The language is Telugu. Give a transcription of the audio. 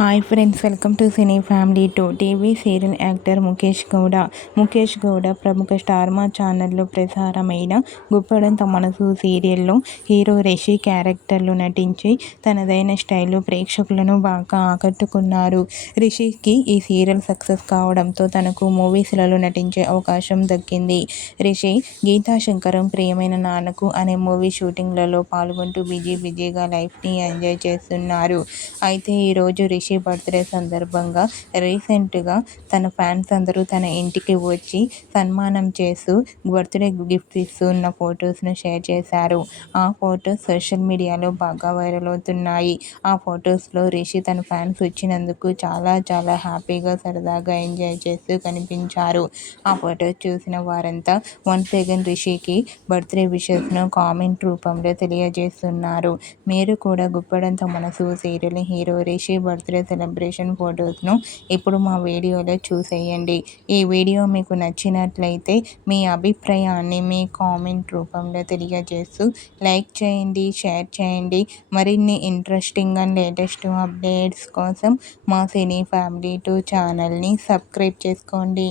Hi friends, welcome to cine family two. TV serial actor Mukesh Gowda ప్రముఖ స్టార్ మా ఛానల్లో ప్రసారమైన గుప్పడంత మనసు సీరియల్లో హీరో రిషి క్యారెక్టర్లో నటించి తనదైన స్టైల్లో ప్రేక్షకులను బాగా ఆకట్టుకున్నారు. రిషికి ఈ సీరియల్ సక్సెస్ కావడంతో తనకు మూవీస్లలో నటించే అవకాశం దక్కింది. రిషి గీతా శంకరం ప్రియమైన నాన్నకు అనే మూవీ షూటింగ్లలో పాల్గొంటూ బిజీగా లైఫ్ని ఎంజాయ్ చేస్తున్నారు. అయితే ఈరోజు రిషి బర్త్డే సందర్భంగా రీసెంట్గా తన ఫ్యాన్స్ అందరూ తన ఇంటికి వచ్చి సన్మానం చేస్తూ బర్త్డే గిఫ్ట్ ఇస్తున్న ఫొటోస్ను షేర్ చేశారు. ఆ ఫొటోస్ సోషల్ మీడియాలో బాగా వైరల్ అవుతున్నాయి. ఆ ఫొటోస్లో రిషి తన ఫ్యాన్స్ వచ్చినందుకు చాలా హ్యాపీగా సరదాగా ఎంజాయ్ చేస్తూ కనిపించారు. ఆ ఫొటోస్ చూసిన వారంతా వన్స్ అగైన్ రిషికి బర్త్డే విషెస్ను కామెంట్ రూపంలో తెలియజేస్తున్నారు. మీరు కూడా గుప్పడంత మనసు serial hero Rishi birthday celebration ఫొటోస్ను ఇప్పుడు మా వీడియోలో చూసేయండి. ఈ వీడియో మీకు నచ్చినట్లయితే మీ అభిప్రాయాన్ని మీ కామెంట్ రూపంలో తెలియజేస్తూ లైక్ చేయండి, షేర్ చేయండి. మరిన్ని ఇంట్రెస్టింగ్ అండ్ లేటెస్ట్ అప్డేట్స్ కోసం మా సినీ ఫ్యామిలీ 2 ఛానల్ని సబ్స్క్రైబ్ చేసుకోండి.